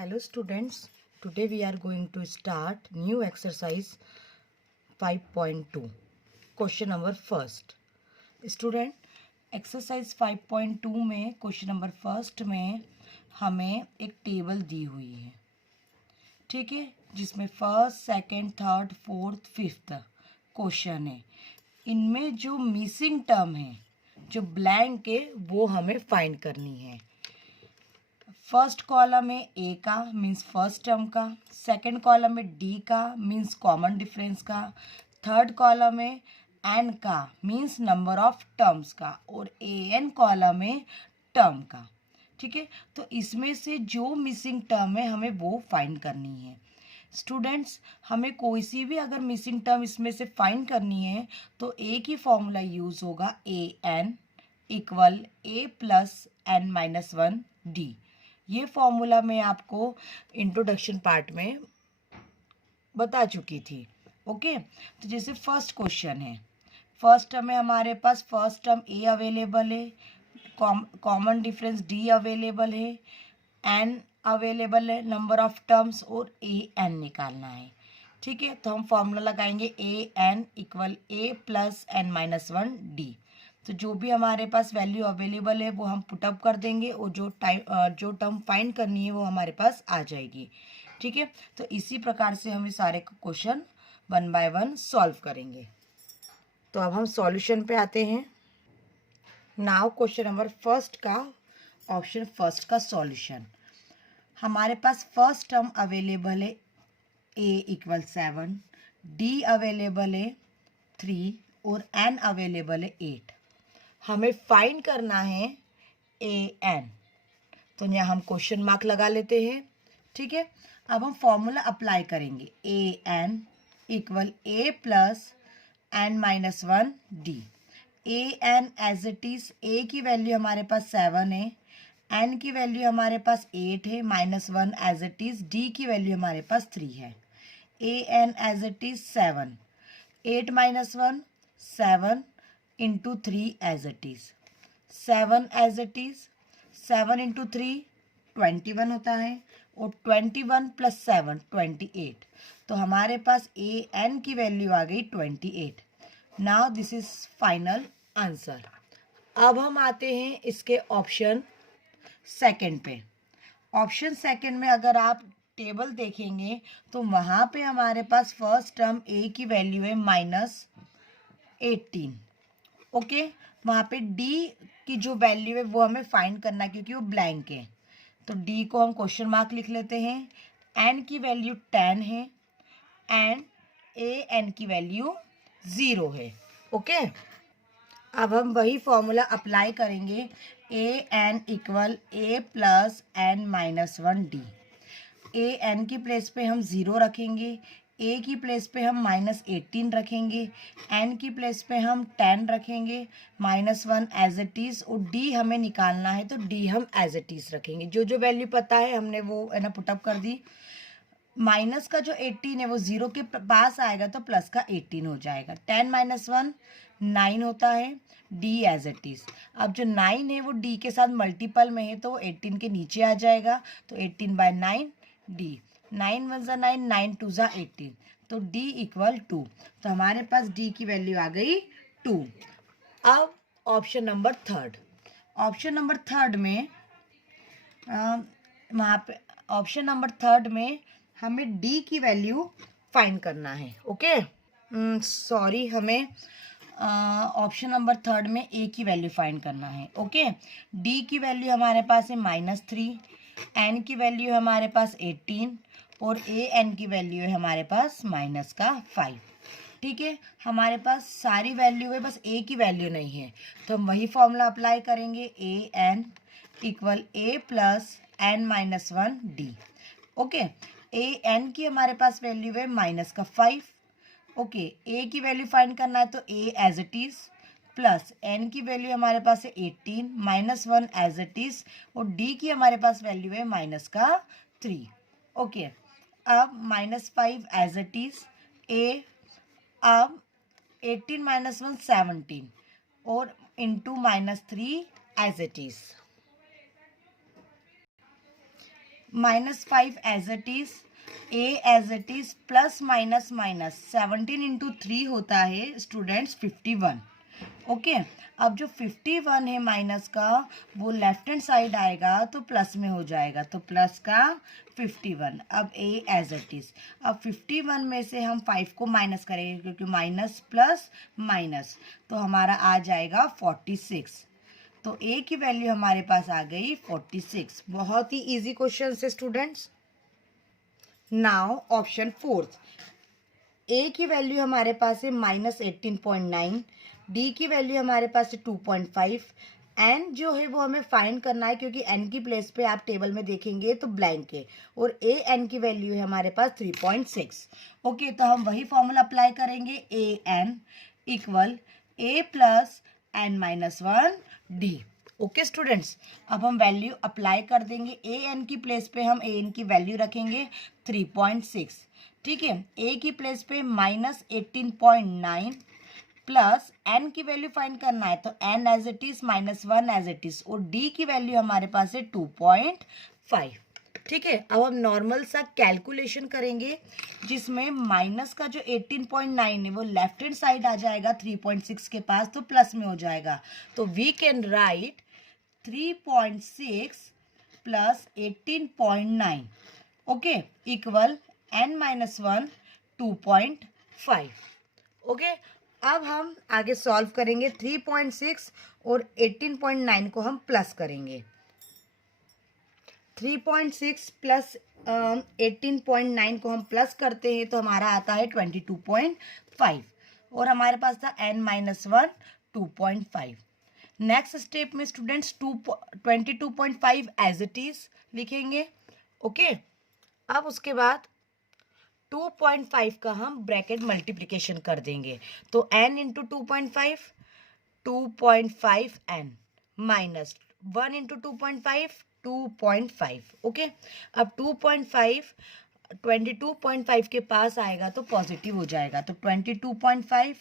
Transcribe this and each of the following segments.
Hello students, today we are going to start new exercise 5.2. Question number first. Student, exercise 5.2 में question number first में हमें एक table दी हुई है, ठीक है, जिसमें first, second, third, fourth, fifth question है। इनमें जो मिसिंग टर्म है, जो ब्लैंक है, वो हमें फाइंड करनी है। फर्स्ट कॉलम में ए का मीन्स फर्स्ट टर्म का, सेकंड कॉलम में डी का मीन्स कॉमन डिफरेंस का, थर्ड कॉलम में एन का मीन्स नंबर ऑफ टर्म्स का, और ए एन कॉलम में टर्म का, ठीक है। तो इसमें से जो मिसिंग टर्म है हमें वो फाइंड करनी है। स्टूडेंट्स, हमें कोई सी भी अगर मिसिंग टर्म इसमें से फाइंड करनी है तो एक ही फॉर्मूला यूज होगा, a n equal a plus n minus one d. ये फॉर्मूला मैं आपको इंट्रोडक्शन पार्ट में बता चुकी थी। ओके, तो जैसे फर्स्ट क्वेश्चन है, फर्स्ट टर्म में हमारे पास फर्स्ट टर्म ए अवेलेबल है, कॉमन डिफरेंस डी अवेलेबल है, एन अवेलेबल है, नंबर ऑफ टर्म्स, और ए एन निकालना है, ठीक है। तो हम फॉर्मूला लगाएंगे a n equal a plus n minus one d. तो जो भी हमारे पास वैल्यू अवेलेबल है वो हम पुटअप कर देंगे, और जो टर्म फाइंड करनी है वो हमारे पास आ जाएगी, ठीक है। तो इसी प्रकार से हम सारे question one by one solve करेंगे। तो अब हम सॉल्यूशन पे आते हैं। नाउ क्वेश्चन नंबर फर्स्ट का ऑप्शन फर्स्ट का सॉल्यूशन। हमारे पास फर्स्ट टर्म अवेलेबल है ए इक्वल 7, डी अवेलेबल है 3 और एन अवेलेबल है 8। हमें फाइंड करना है ए एन, तो यहाँ हम क्वेश्चन मार्क लगा लेते हैं, ठीक है। अब हम फॉर्मूला अप्लाई करेंगे, a n equal a plus n minus one d. A n as it is, a की वैल्यू हमारे पास 7 है, एन की वैल्यू हमारे पास 8 है, minus one as it is, d की वैल्यू हमारे पास 3 है। A n as it is 7, 8 minus one 7 into 3 as it is, 7 as it is, 7 into 3 21 होता है, और 21 प्लस 7 28। तो हमारे पास ए एन की वैल्यू आ गई 28। Now this is final answer. अब हम आते हैं इसके ऑप्शन सेकंड पे। ऑप्शन सेकंड में अगर आप टेबल देखेंगे तो वहाँ पे हमारे पास फर्स्ट टर्म ए की वैल्यू है -18। ओके, वहाँ पे डी की जो वैल्यू है वो हमें फाइंड करना है क्योंकि वो ब्लैंक है। तो डी को हम क्वेश्चन मार्क लिख लेते हैं। एन की वैल्यू 10 है एंड ए एन की वैल्यू 0 है। ओके, अब हम वही फॉर्मूला अप्लाई करेंगे, a n equal a plus n minus one d. A n की प्लेस पे हम 0 रखेंगे, ए की प्लेस पे हम -18 रखेंगे, एन की प्लेस पे हम 10 रखेंगे, -1 एज इट इज़, और डी हमें निकालना है तो डी हम एज इट इज़ रखेंगे। जो जो वैल्यू पता है हमने वो है ना पुटअप कर दी। माइनस का जो 18 है वो 0 के पास आएगा तो प्लस का 18 हो जाएगा। 10 माइनस 1 9 होता है, डी एज इट इज़। अब जो 9 है वो डी के साथ मल्टीपल में है तो वो 18 के नीचे आ जाएगा, तो 18/9 डी। 9 1 ज़ा 9, 9 2 ज़ा 18, तो डी इक्वल 2। तो हमारे पास डी की वैल्यू आ गई 2। अब option number third. Option number third में वहाँ पे ऑप्शन नंबर थर्ड में हमें डी की वैल्यू फाइंड करना है। ओके, सॉरी, हमें ऑप्शन नंबर थर्ड में ए की वैल्यू फाइंड करना है। ओके, डी की वैल्यू हमारे पास है -3, एन की वैल्यू हमारे पास 18, और ए एन की वैल्यू है हमारे पास -5। ठीक है, हमारे पास सारी वैल्यू है, बस ए की वैल्यू नहीं है, तो हम वही फॉर्मूला अप्लाई करेंगे, a n equal a plus n minus one d. Okay, a n की हमारे पास वैल्यू है -5। ओके, ए की वैल्यू फाइंड करना है तो a as it is, plus n की वैल्यू हमारे पास है 18, -1 एज इट इज, और डी की हमारे पास वैल्यू है -3। ओके, अब -5 एज इट इज, ए, अब 18 - 1 17, और into -3 as it is. -5 as it is, a as it is, plus minus minus 17 into 3 होता है स्टूडेंट्स 51। ओके, अब जो 51 है माइनस का वो लेफ्ट हैंड साइड आएगा तो प्लस में हो जाएगा, तो प्लस का 51। अब a एज इट इज, अब 51 में से हम 5 को माइनस करेंगे क्योंकि माइनस प्लस माइनस, तो हमारा आ जाएगा 46। तो a की वैल्यू हमारे पास आ गई 46। बहुत ही इजी क्वेश्चन है students. Now option fourth, a की वैल्यू हमारे पास है -18.9, d की वैल्यू हमारे पास है 2.5, n जो है वो हमें फाइंड करना है क्योंकि n की प्लेस पे आप टेबल में देखेंगे तो ब्लैंक है, और a n की वैल्यू है हमारे पास 3.6। ओके, तो हम वही फॉर्मूला अप्लाई करेंगे, a n equal a plus n minus 1 d। Okay students, अब हम वैल्यू अप्लाई कर देंगे, ए एन की प्लेस पे हम ए एन की वैल्यू रखेंगे 3.6, ठीक है। ए की प्लेस पे -18.9 प्लस एन की वैल्यू फाइंड करना है, तो n as it is -1 as it is, और डी की वैल्यू हमारे पास है 2.5, ठीक है। अब हम नॉर्मल सा कैलकुलेशन करेंगे जिसमें माइनस का जो 18.9 है वो लेफ्ट हैंड साइड आ जाएगा 3.6 के पास, तो प्लस में हो जाएगा, तो we can write 3.6 plus 18.9, okay, equal n minus 1 2.5। Okay, अब हम आगे सॉल्व करेंगे, 3.6 और 18.9 को हम प्लस करेंगे, 3.6 प्लस 18.9 को हम प्लस करते हैं तो हमारा आता है 22.5, और हमारे पास था n माइनस 1 2.5। नेक्स्ट स्टेप में स्टूडेंट्स 22.5 एज इट इज लिखेंगे। ओके, अब उसके बाद 2.5 का हम ब्रैकेट मल्टीप्लिकेशन कर देंगे, तो n into 2.5 2.5 n minus 1 into 2.5 2.5। Okay, अब 2.5 22.5 के पास आएगा तो पॉजिटिव हो जाएगा, तो 22.5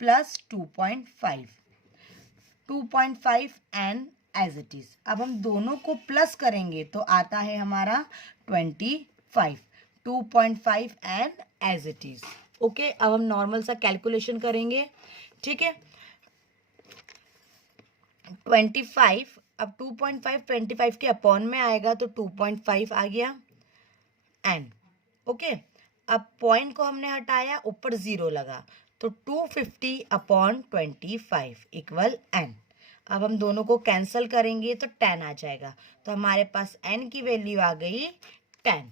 plus 2.5 2.5 n as it is. अब हम दोनों को प्लस करेंगे तो आता है हमारा 25 2.5 n as it is. Okay, अब हम नॉर्मल सा कैलकुलेशन करेंगे, ठीक है। 25, अब 2.5 25 के अपॉन में आएगा तो 2.5 आ गया एन। ओके, अब पॉइंट को हमने हटाया, ऊपर 0 लगा, तो 250 अपॉन 25 इक्वल n। अब हम दोनों को कैंसिल करेंगे तो 10 आ जाएगा, तो हमारे पास n की वैल्यू आ गई 10,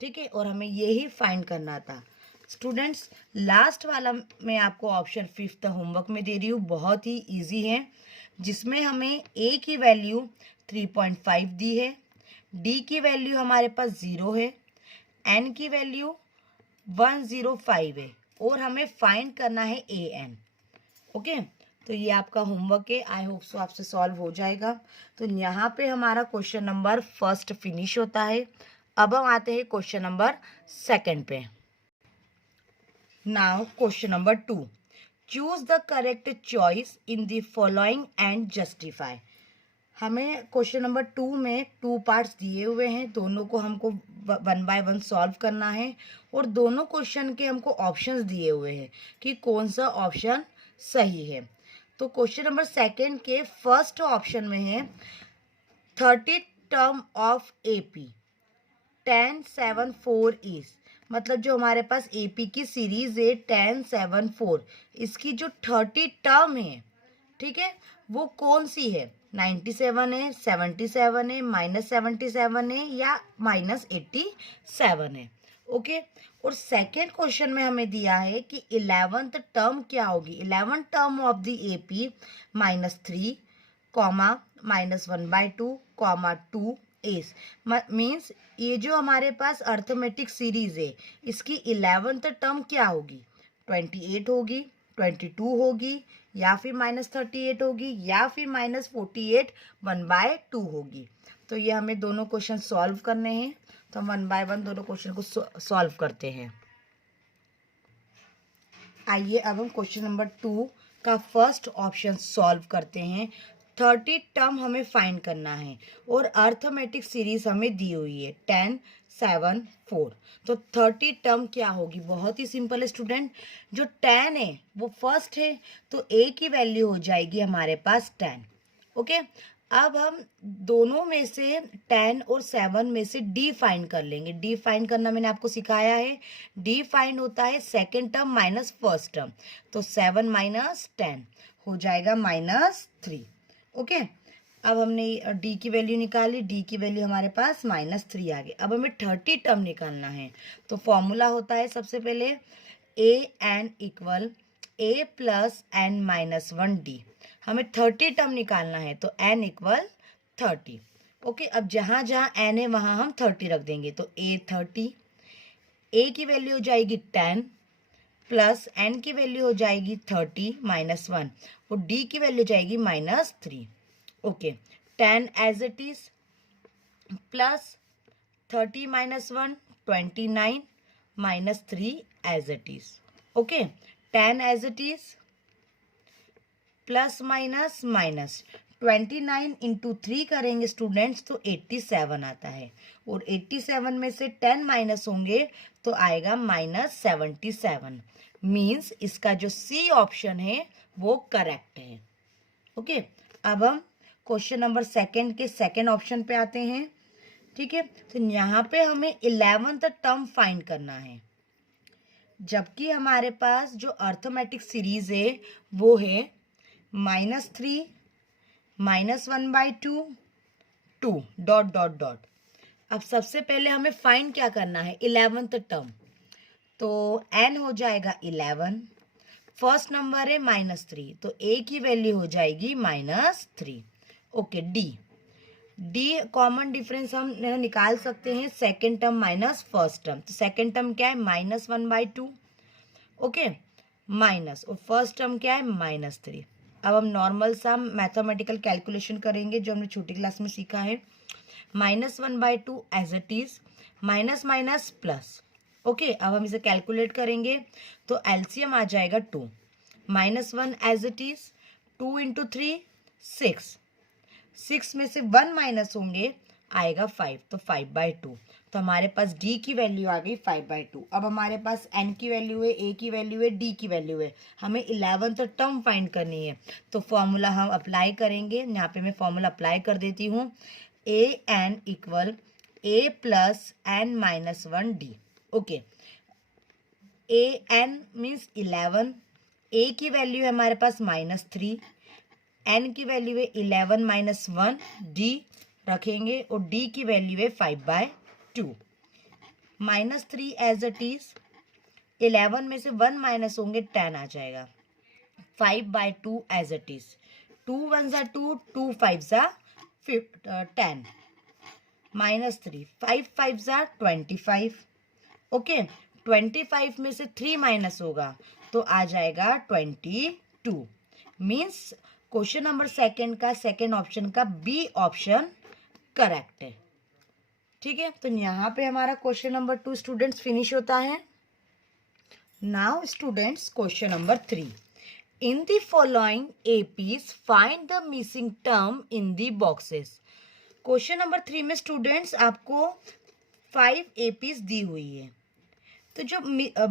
ठीक है। और हमें यही फाइंड करना था स्टूडेंट्स। लास्ट वाला मैं आपको ऑप्शन 5th होमवर्क में दे रही हूँ, बहुत ही इजी है, जिसमें हमें a की वैल्यू 3.5 दी है, d की वैल्यू हमारे पास 0 है, n की वैल्यू 105 है, और हमें फाइंड करना है ए एन। ओके, तो ये आपका होमवर्क है, आई होप सो आपसे सॉल्व हो जाएगा। तो यहाँ पे हमारा क्वेश्चन नंबर फर्स्ट फिनिश होता है। अब हम आते हैं क्वेश्चन नंबर सेकंड पे। Now question number 2, choose the correct choice in the following and justify. हमें क्वेश्चन नंबर 2 में 2 पार्ट्स दिए हुए हैं, दोनों को हमको 1 बाय 1 सॉल्व करना है, और दोनों क्वेश्चन के हमको ऑप्शंस दिए हुए हैं कि कौन सा ऑप्शन सही है। तो क्वेश्चन नंबर सेकंड के फर्स्ट ऑप्शन में है 30 टर्म ऑफ एपी 1074 इज, मतलब जो हमारे पास एपी की सीरीज है 1074, इसकी जो 30 टर्म है, ठीक है, वो कौन सी है, 97 है, 77 है, -77 है, या -87 है। ओके, और सेकेंड क्वेश्चन में हमें दिया है कि 11th टर्म क्या होगी, 11th term of the AP -3 comma -1/2 comma 2 is, means ये जो हमारे पास अर्थमेटिक सीरीज है इसकी 11th टर्म क्या होगी, 28 होगी, 22 होगी, या फिर -38 होगी, या फिर -48 1/2 होगी। तो ये हमें दोनों क्वेश्चन सॉल्व करने हैं, तो हम 1 बाय 1 दोनों क्वेश्चन को सॉल्व करते हैं। आइए अब हम क्वेश्चन नंबर 2 का फर्स्ट ऑप्शन सॉल्व करते हैं। 30 टर्म हमें फाइंड करना है और अर्थमेटिक सीरीज हमें दी हुई है 10 7 4। तो 30 टर्म क्या होगी, बहुत ही सिंपल है स्टूडेंट। जो 10 है वो फर्स्ट है, तो ए की वैल्यू हो जाएगी हमारे पास 10। ओके, अब हम दोनों में से 10 और 7 में से डी फाइंड कर लेंगे। डी फाइंड करना मैंने आपको सिखाया है। डी फाइंड होता है second term minus first term. तो 7 माइनस 10 हो जाएगा -3। ओके, अब हमने डी की वैल्यू निकाली, डी की वैल्यू हमारे पास -3 आ गई। अब हमें 30 टर्म निकालना है। तो फॉर्मूला होता है सबसे पहले ए n equal a plus n minus 1 D. हमें 30 टर्म निकालना है, तो एन इक्वल 30। ओके, अब जहाँ जहाँ एन है वहाँ हम 30 रख देंगे। तो ए 30, ए की वैल्यू हो जाएगी 10 प्लस एन की वैल्यू हो जाएगी 30 माइनस 1 और डी की वैल्यू जाएगी -3। Okay, 10 as it is plus 30 minus 1 29 minus 3 as it is. Okay, 10 as it is plus minus minus 29 into 3 करेंगे स्टूडेंट्स तो 87 आता है और 87 में से 10 माइनस होंगे तो आएगा -77। मीन्स इसका जो सी ऑप्शन है वो करेक्ट है। ओके, अब हम क्वेश्चन नंबर सेकंड के सेकंड ऑप्शन पे आते हैं। ठीक है, तो यहाँ पे हमें 11th टर्म फाइंड करना है, जबकि हमारे पास जो अर्थमेटिक सीरीज है वो है -3 -1/2 2 डॉट डॉट डॉट। अब सबसे पहले हमें फाइंड क्या करना है, 11th टर्म। तो n हो जाएगा 11, फर्स्ट नंबर है -3, तो a की वैल्यू हो जाएगी -3। ओके, डी कॉमन डिफरेंस हम निकाल सकते हैं, second term minus first term. तो सेकेंड टर्म क्या है -1/2। ओके, माइनस और फर्स्ट टर्म क्या है -3। अब हम नॉर्मल सा मैथमेटिकल कैलकुलेशन करेंगे जो हमने छोटी क्लास में सीखा है। -1/2 as it is, minus minus plus. Okay, अब हम इसे कैलकुलेट करेंगे तो एलसीएम आ जाएगा 2। -1 एज इट इज, 2 इंटू 3 6, 6 में से 1 माइनस होंगे आएगा 5, तो 5/2। तो हमारे पास d की वैल्यू आ गई 5/2। अब हमारे पास n की वैल्यू है, a की वैल्यू है, d की वैल्यू है। हमें 11th टर्म फाइंड करनी है, तो फॉर्मूला हम अप्लाई करेंगे। यहाँ पे मैं फॉर्मूला अप्लाई कर देती हूँ। A n equal a plus n minus 1 d. Okay, a n means 11, a की वैल्यू है हमारे पास -3, n की वैल्यू है 11 माइनस 1 d रखेंगे और d की वैल्यू है 5/2। -3 एज इट इज, 11 में से 1 माइनस होंगे 10 आ जाएगा। 5/2 एज इट इज, 2 1 2, 2 5 10 -3, 5 5 25। ओके, 25 में से 3 माइनस होगा तो आ जाएगा 22। मीन्स क्वेश्चन नंबर सेकंड का सेकंड ऑप्शन का बी ऑप्शन करेक्ट है। ठीक है, तो यहाँ पे हमारा क्वेश्चन नंबर 2 स्टूडेंट्स फिनिश होता है। Now students question number 3, in the following APs find the missing term in the boxes. Question number 3 में स्टूडेंट्स आपको 5 एपीज दी हुई है, तो जो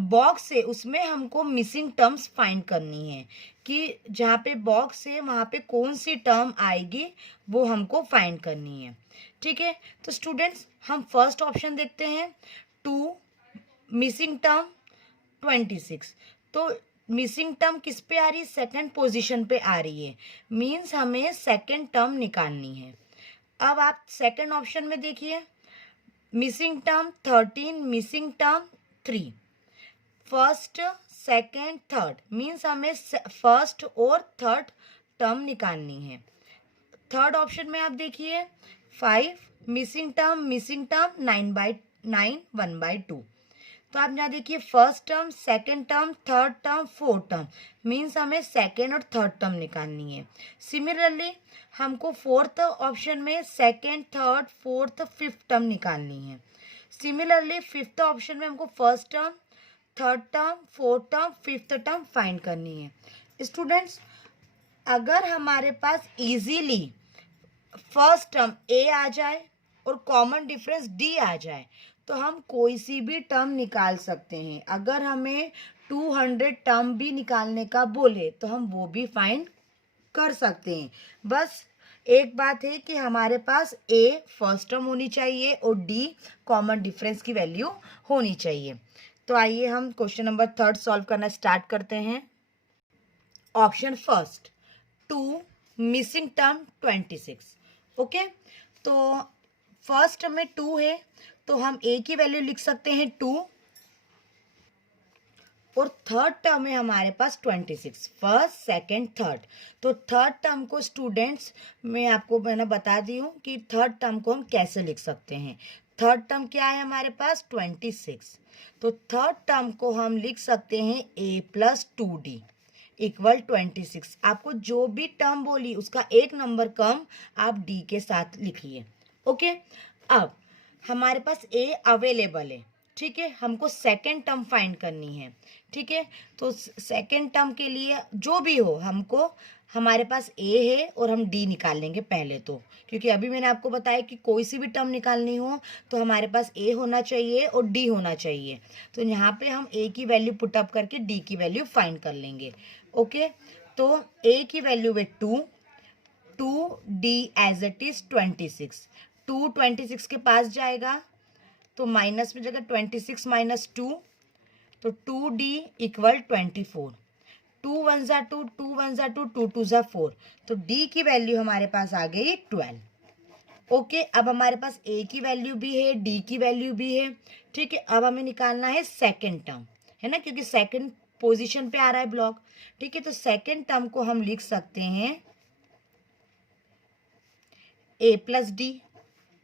बॉक्स है उसमें हमको मिसिंग टर्म्स फाइंड करनी है कि जहाँ पे बॉक्स है वहाँ पे कौन सी टर्म आएगी वो हमको फाइंड करनी है। ठीक है, तो स्टूडेंट्स हम फर्स्ट ऑप्शन देखते हैं, 2 मिसिंग टर्म 26। तो मिसिंग टर्म किस पे आ रही है, सेकंड पोजीशन पे आ रही है। मीन्स हमें सेकंड टर्म निकालनी है। अब आप सेकंड ऑप्शन में देखिए, missing term 13, missing term 3, first second third, means हमें फर्स्ट और थर्ड टर्म निकालनी है। थर्ड ऑप्शन में आप देखिए 5, मिसिंग टर्म 9/9 1/2। तो आप यहाँ देखिए first term, second term, third term, fourth term, means हमें सेकेंड और थर्ड टर्म निकालनी है। सिमिलरली हमको फोर्थ ऑप्शन में second, third, fourth, fifth term निकालनी है। सिमिलरली फिफ्थ ऑप्शन में हमको first term, third term, fourth term, fifth term find करनी है। स्टूडेंट्स अगर हमारे पास इजीली फर्स्ट टर्म ए आ जाए और कॉमन डिफरेंस डी आ जाए तो हम कोई सी भी टर्म निकाल सकते हैं। अगर हमें 200 टर्म भी निकालने का बोले तो हम वो भी फाइंड कर सकते हैं। बस एक बात है कि हमारे पास ए फर्स्ट टर्म होनी चाहिए और डी कॉमन डिफरेंस की वैल्यू होनी चाहिए। तो आइए हम क्वेश्चन नंबर 3 सॉल्व करना स्टार्ट करते हैं। Option first 2 missing term 26। Okay, तो फर्स्ट में 2 है तो हम ए की वैल्यू लिख सकते हैं 2 और थर्ड टर्म है हमारे पास 26, फर्स्ट सेकंड थर्ड। तो थर्ड टर्म को स्टूडेंट्स मैं आपको मैंने बता दी हूँ कि थर्ड टर्म को हम कैसे लिख सकते हैं। थर्ड टर्म क्या है हमारे पास 26, तो थर्ड टर्म को हम लिख सकते हैं a प्लस 2d इक्वल 26। आपको जो भी टर्म बोली उसका एक नंबर कम आप d के साथ लिखिए। ओके, अब हमारे पास a अवेलेबल है, ठीक है, हमको सेकेंड टर्म फाइंड करनी है। ठीक है, तो सेकेंड टर्म के लिए जो भी हो हमको, हमारे पास ए है और हम डी निकाल लेंगे पहले तो, क्योंकि अभी मैंने आपको बताया कि कोई सी भी टर्म निकालनी हो तो हमारे पास ए होना चाहिए और डी होना चाहिए। तो यहाँ पे हम ए की वैल्यू पुटअप करके डी की वैल्यू फाइंड कर लेंगे। ओके, तो ए की वैल्यू है 2 डी एज इट इज 26। 2 26 के पास जाएगा तो माइनस में जगह 26 माइनस 2 तो 2d इक्वल 24। 2 1 जा 2, 2 1 जा 2, 2 2 जा 4, तो d की वैल्यू हमारे पास आ गई 12। ओके, अब हमारे पास a की वैल्यू भी है, d की वैल्यू भी है। ठीक है, अब हमें निकालना है सेकेंड टर्म, है ना, क्योंकि सेकेंड पोजीशन पे आ रहा है ब्लॉक। ठीक है, तो सेकेंड टर्म को हम लिख सकते हैं a प्लस डी।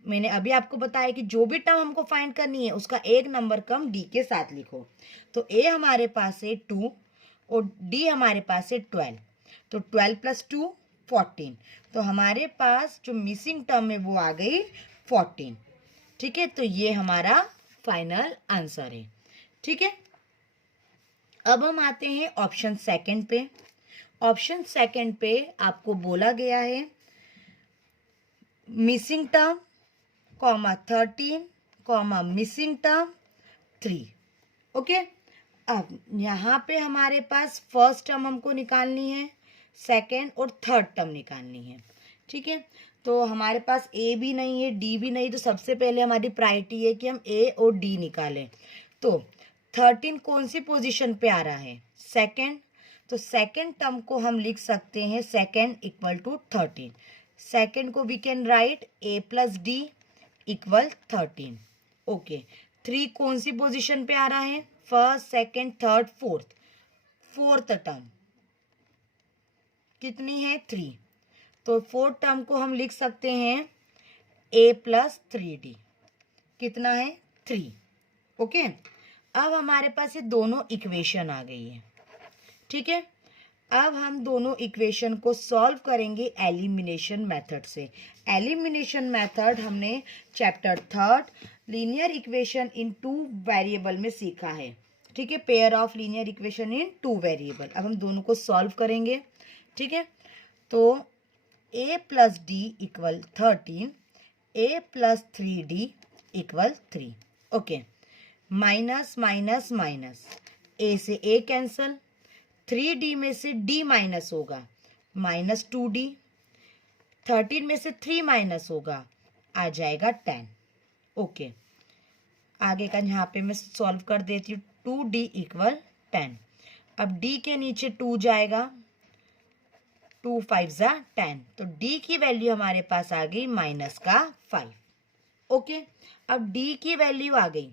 मैंने अभी आपको बताया कि जो भी टर्म हमको फाइंड करनी है उसका एक नंबर कम डी के साथ लिखो। तो ए हमारे पास है 2 और डी हमारे पास है 12, तो 12 प्लस 2 14। तो हमारे पास जो मिसिंग टर्म है वो आ गई 14। ठीक है, तो ये हमारा फाइनल आंसर है। ठीक है, अब हम आते हैं ऑप्शन सेकंड पे। ऑप्शन सेकंड पे आपको बोला गया है missing term comma 13 comma missing term 3। Okay, अब यहाँ पे हमारे पास फर्स्ट टर्म हमको निकालनी है, सेकेंड और थर्ड टर्म निकालनी है। ठीक है, तो हमारे पास ए भी नहीं है, डी भी नहीं, तो सबसे पहले हमारी प्रायोरिटी है कि हम ए और डी निकालें। तो 13 कौन सी पोजीशन पे आ रहा है, सेकेंड, तो सेकेंड टर्म को हम लिख सकते हैं सेकेंड इक्वल टू 13। सेकेंड को we can write a plus d equal 13। Okay, 3 कौन सी पोजीशन पे आ रहा है, first second third fourth, fourth term कितनी है 3, तो फोर्थ टर्म को हम लिख सकते हैं a प्लस 3d कितना है 3। ओके, अब हमारे पास ये दोनों इक्वेशन आ गई है। ठीक है, अब हम दोनों इक्वेशन को सॉल्व करेंगे एलिमिनेशन मेथड से। एलिमिनेशन मेथड हमने chapter 3 linear equation in 2 variable में सीखा है। ठीक है, pair of linear equation in 2 variable. अब हम दोनों को सॉल्व करेंगे। ठीक है, तो a plus d equal 13, a plus 3d equal 3। Okay, minus minus minus, a से a कैंसल, 3d में से d माइनस होगा माइनस 2d, 13 में से 3 माइनस होगा आ जाएगा 10। ओके, आगे का यहाँ पे मैं सॉल्व कर देती हूँ। 2d इक्वल 10, अब d के नीचे 2 जाएगा, 2 5 जा 10, तो d की वैल्यू हमारे पास आ गई माइनस का 5। ओके, अब d की वैल्यू आ गई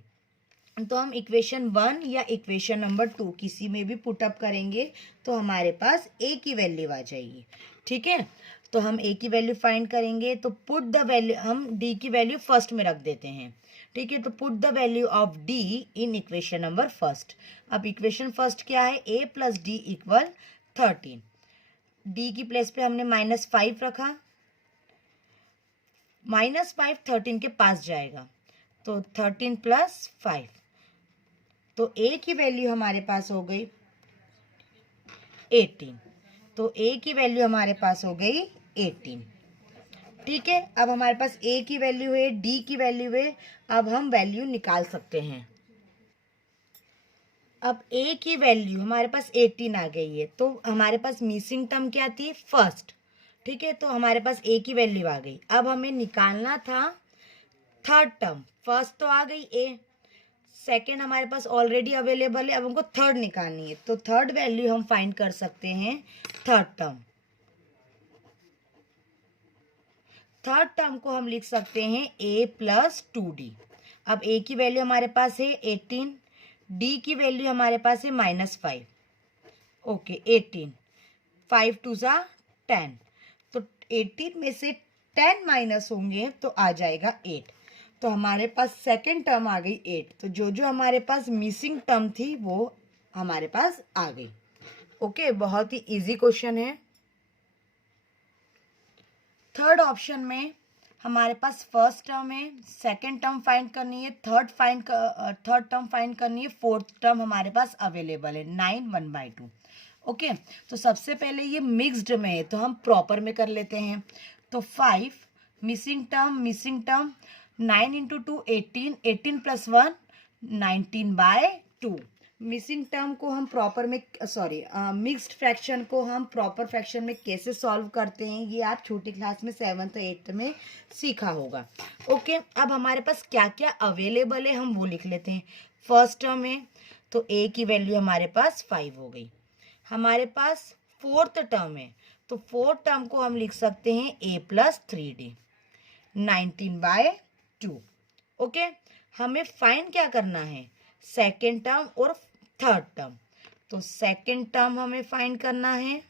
तो हम इक्वेशन 1 या इक्वेशन नंबर 2 किसी में भी पुटअप करेंगे तो हमारे पास a की वैल्यू आ जाएगी। ठीक है, तो हम a की वैल्यू फाइंड करेंगे, तो पुट द वैल्यू, हम d की वैल्यू फर्स्ट में रख देते हैं। ठीक है, तो put the value of d in equation number first. अब इक्वेशन फर्स्ट क्या है, a plus d equal 13, d की प्लेस पे हमने -5 रखा, -5 13 के पास जाएगा तो 13 प्लस 5, तो a की वैल्यू हमारे पास हो गई 18। तो a की वैल्यू हमारे पास हो गई 18। ठीक है, अब हमारे पास a की वैल्यू है, d की वैल्यू है, अब हम वैल्यू निकाल सकते हैं। अब a की वैल्यू हमारे पास 18 आ गई है, तो हमारे पास मिसिंग टर्म क्या थी, फर्स्ट। ठीक है, तो हमारे पास a की वैल्यू आ गई। अब हमें निकालना था थर्ड टर्म। फर्स्ट तो आ गई a, सेकेंड हमारे पास ऑलरेडी अवेलेबल है, अब हमको थर्ड निकालनी है। तो थर्ड वैल्यू हम फाइंड कर सकते हैं थर्ड टर्म। थर्ड टर्म को हम लिख सकते हैं a प्लस 2d। अब a की वैल्यू हमारे पास है 18, d की वैल्यू हमारे पास है -5। ओके 18, 5 2 ज़ा 10, तो 18 में से 10 माइनस होंगे तो आ जाएगा 8। तो हमारे पास सेकेंड टर्म आ गई 8। तो जो जो हमारे पास मिसिंग टर्म थी वो हमारे पास आ गई। ओके, बहुत ही इजी क्वेश्चन है। थर्ड ऑप्शन में हमारे पास फर्स्ट टर्म है, सेकेंड टर्म फाइंड करनी है, थर्ड टर्म फाइंड करनी है, फोर्थ टर्म हमारे पास अवेलेबल है 9 1/2। ओके, तो सबसे पहले ये मिक्स्ड में है तो हम प्रॉपर में कर लेते हैं। तो 5 missing term 9 into 2 18, 18 plus 1 19/2। Missing term को हम प्रॉपर में मिक्स्ड फ्रैक्शन को हम प्रॉपर फ्रैक्शन में कैसे सॉल्व करते हैं ये आप छोटी क्लास में 7th 8th में सीखा होगा। ओके, अब हमारे पास क्या क्या अवेलेबल है हम वो लिख लेते हैं। फर्स्ट टर्म है तो a की वैल्यू हमारे पास 5 हो गई। हमारे पास फोर्थ टर्म है तो फोर्थ टर्म को हम लिख सकते हैं a प्लस 3d 19/2। ओके, हमें फाइंड क्या करना है, सेकेंड टर्म और थर्ड टर्म। तो सेकेंड टर्म हमें फाइंड करना है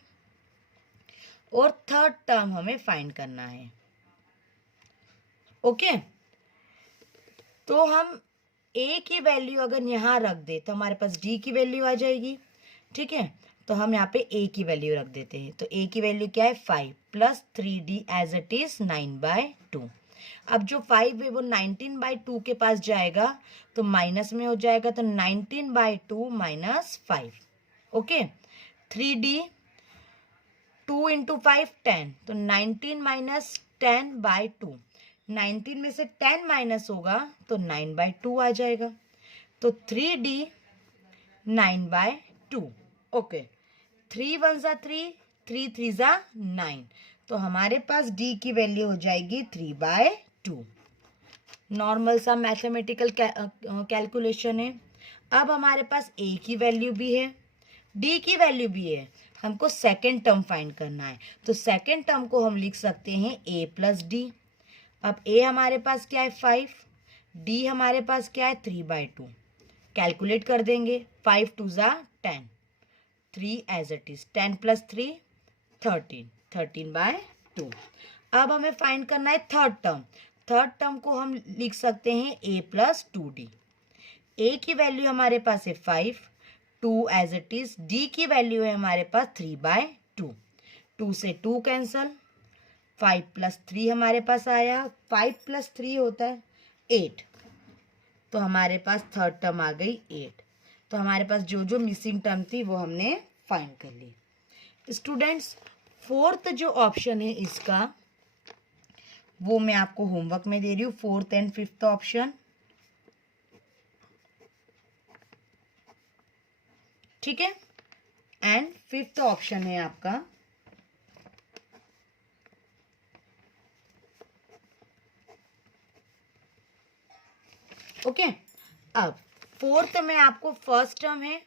और थर्ड टर्म हमें फाइंड करना है। ओके, तो हम a की वैल्यू अगर यहाँ रख दे तो हमारे पास d की वैल्यू आ जाएगी। ठीक है, तो हम यहाँ पे a की वैल्यू रख देते हैं। तो a की वैल्यू क्या है, 5 plus 3d as it is 9/2। अब जो 5 है वो 19/2 के पास जाएगा तो माइनस में हो जाएगा, तो 19/2 माइनस 5। ओके, 3d 2 इंटू 5 10, तो 19 माइनस 10/2। 19 में से 10 माइनस होगा तो 9/2 आ जाएगा। तो 3d 9/2। ओके, 3 1 ज़ा 3, 3 3 ज़ा 9, तो हमारे पास d की वैल्यू हो जाएगी 3/2। नॉर्मल सा मैथमेटिकल कैलकुलेशन है। अब हमारे पास a की वैल्यू भी है, d की वैल्यू भी है, हमको सेकेंड टर्म फाइंड करना है। तो सेकेंड टर्म को हम लिख सकते हैं a प्लस डी। अब a हमारे पास क्या है 5, d हमारे पास क्या है 3/2। कैलकुलेट कर देंगे, 5 2 ज़ा 10, 3 एज इट इज 10 प्लस 3 13, 13/2। अब हमें फाइंड करना है थर्ड टर्म। थर्ड टर्म को हम लिख सकते हैं a प्लस 2d। a की वैल्यू हमारे पास है 5, 2 एज इट इज, d की वैल्यू है हमारे पास 3/2। 2 से 2 कैंसल, 5 प्लस 3 हमारे पास आया, 5 प्लस 3 होता है 8। तो हमारे पास थर्ड टर्म आ गई 8। तो हमारे पास जो जो मिसिंग टर्म थी वो हमने फाइंड कर ली। स्टूडेंट्स, फोर्थ जो ऑप्शन है इसका वो मैं आपको होमवर्क में दे रही हूँ, फोर्थ एंड फिफ्थ ऑप्शन। ठीक है, एंड फिफ्थ ऑप्शन है आपका ओके। अब फोर्थ में आपको फर्स्ट टर्म है,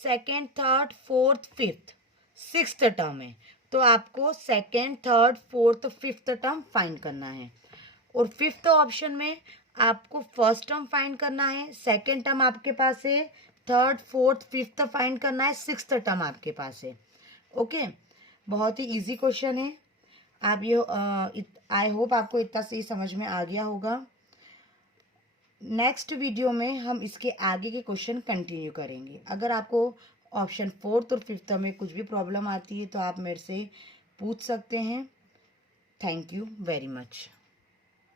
second third fourth fifth, sixth term है, तो आपको second third fourth fifth term find करना है। और फिफ्थ ऑप्शन में आपको फर्स्ट टर्म फाइंड करना है, सेकेंड टर्म आपके पास है, थर्ड फोर्थ फिफ्थ फाइंड करना है, सिक्स्थ टर्म आपके पास है। ओके, बहुत ही इजी क्वेश्चन है। आप ये आई होप आपको इतना सही समझ में आ गया होगा। नेक्स्ट वीडियो में हम इसके आगे के क्वेश्चन कंटिन्यू करेंगे। अगर आपको ऑप्शन फोर्थ और फिफ्थ में कुछ भी प्रॉब्लम आती है तो आप मेरे से पूछ सकते हैं। Thank you very much.